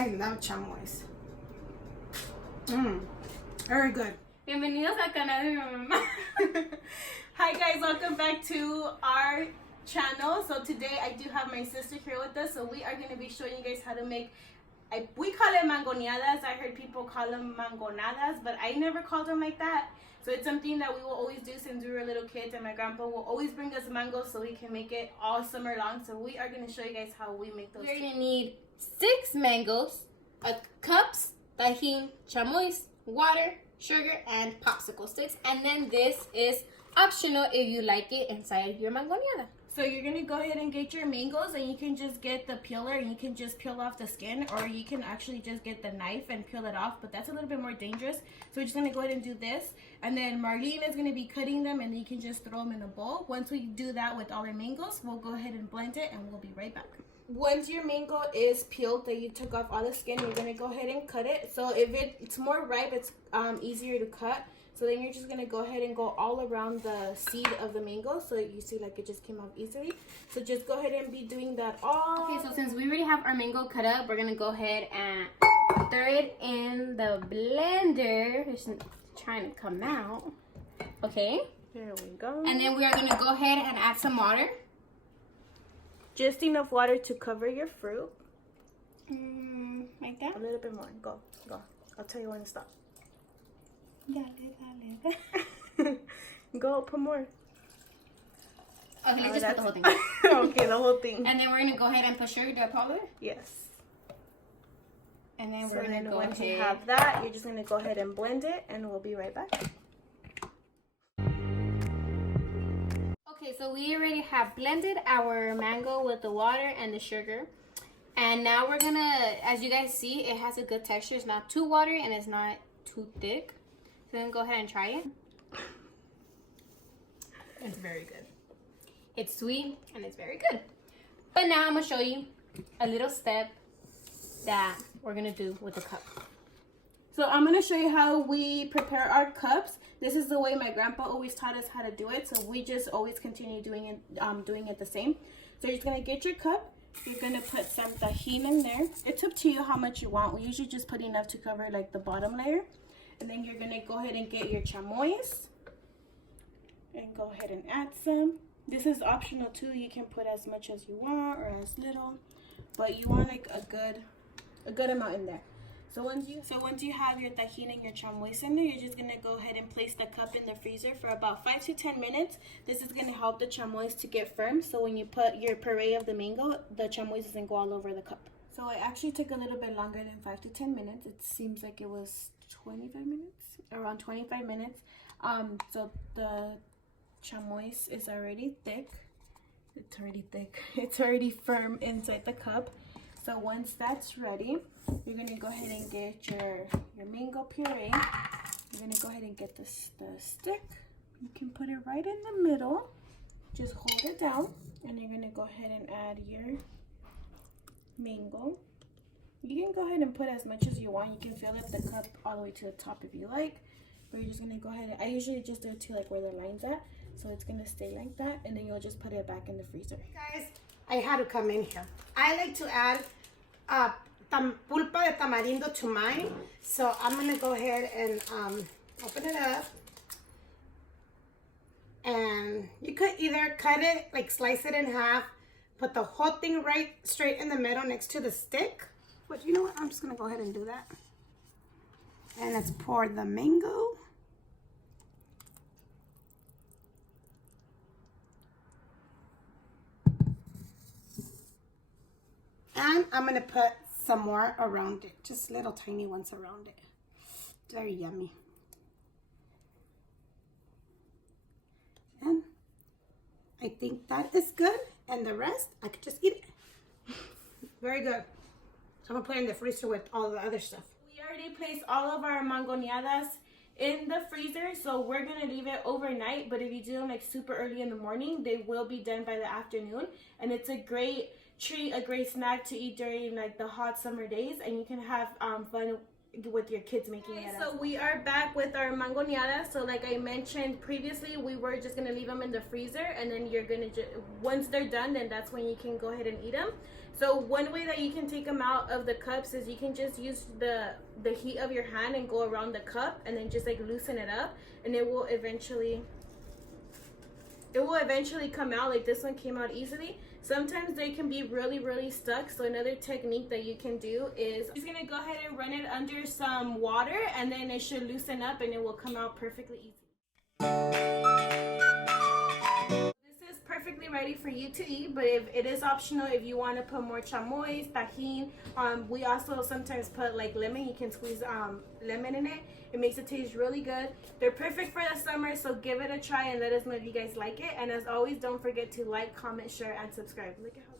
I love chamoys. Very good. Bienvenidos al canal de mi mamá. Hi guys, welcome back to our channel. So today I do have my sister here with us. So we are going to be showing you guys how to make, we call it Mangonada'S. I heard people call them Mangonada'S, but I never called them like that. So it's something that we will always do since we were little kids, and my grandpa will always bring us mangoes so we can make it all summer long. So we are going to show you guys how we make those. We're going to need 6 mangoes, cups, Tajin, chamoy, water, sugar, and popsicle sticks. And then this is optional if you like it inside your mangonada. So you're going to go ahead and get your mangoes, and you can just get the peeler and you can just peel off the skin, or you can actually just get the knife and peel it off, but that's a little bit more dangerous. So we're just going to go ahead and do this, and then Marlene is going to be cutting them, and you can just throw them in a bowl. Once we do that with all our mangoes, we'll go ahead and blend it, and we'll be right back. Once your mango is peeled, that you took off all the skin, you're going to go ahead and cut it. So if it's more ripe, it's easier to cut. So then you're just going to go ahead and go all around the seed of the mango. So you see like it just came off easily. So just go ahead and be doing that all. Okay, so since we already have our mango cut up, we're going to go ahead and throw it in the blender. It's trying to come out. Okay. There we go. And then we are going to go ahead and add some water. Just enough water to cover your fruit. Like that? A little bit more. Go, go. I'll tell you when to stop. Go, put more. Okay, let's just put the whole thing. Okay, the whole thing. And then we're going to go ahead and put sugar powder. Yes. And then So we're going to go once ahead. you have that, you're just going to go ahead and blend it, and we'll be right back. Okay, so we already have blended our mango with the water and the sugar. And now we're going to, as you guys see, it has a good texture. It's not too watery and it's not too thick. So then go ahead and try it. It's very good. It's sweet and it's very good. But now I'm going to show you a little step that we're going to do with the cup. So I'm going to show you how we prepare our cups. This is the way my grandpa always taught us how to do it. So we just always continue doing it the same. So you're just going to get your cup. You're going to put some Tajin in there. It's up to you how much you want. We usually just put enough to cover like the bottom layer. And then you're going to go ahead and get your chamoys. And go ahead and add some. This is optional too. You can put as much as you want or as little. But you want like a good amount in there. So once you have your Tajin and your chamoy in there, you're just going to go ahead and place the cup in the freezer for about 5 to 10 minutes. This is going to help the chamoy to get firm. So when you put your puree of the mango, the chamoy doesn't go all over the cup. So it actually took a little bit longer than 5 to 10 minutes. It seems like it was 25 minutes, around 25 minutes. So the chamoy is already thick. It's already firm inside the cup. So once that's ready, you're going to go ahead and get your mango puree. You're going to go ahead and get the stick. You can put it right in the middle. Just hold it down. And you're going to go ahead and add your mango. You can go ahead and put as much as you want. You can fill up the cup all the way to the top if you like. But you're just going to go ahead. I usually just do it to like where the line's at. So it's going to stay like that. And then you'll just put it back in the freezer. Guys, I had to come in here. I like to add pulpa de tamarindo to mine. So I'm going to go ahead and open it up. And you could either cut it, like slice it in half, put the whole thing right straight in the middle next to the stick. But you know what? I'm just going to go ahead and do that. And let's pour the mango. And I'm going to put some more around it. Just little tiny ones around it. Very yummy. And I think that is good. And the rest, I could just eat it. Very good. So I'm going to put it in the freezer with all the other stuff. We already placed all of our Mangonada'S in the freezer. So we're going to leave it overnight. But if you do them like super early in the morning, they will be done by the afternoon. And it's a great treat, a great snack to eat during like the hot summer days, and you can have fun with your kids making it. So we are back with our Mangonada'S. So like I mentioned previously, we were just gonna leave them in the freezer, and then you're gonna once they're done, then that's when you can go ahead and eat them. So one way that you can take them out of the cups is you can just use the heat of your hand and go around the cup and then just like loosen it up, and it will eventually come out. Like this one came out easily. Sometimes they can be really stuck, so another technique that you can do is just gonna go ahead and run it under some water, and then it should loosen up and it will come out perfectly easy. This is perfectly ready for you to eat, but if it is optional, if you want to put more chamoy, tajin, we also sometimes put like lemon. You can squeeze lemon in it. It makes it taste really good. They're perfect for the summer, so give it a try and let us know if you guys like it. And as always, don't forget to like, comment, share, and subscribe. Look at how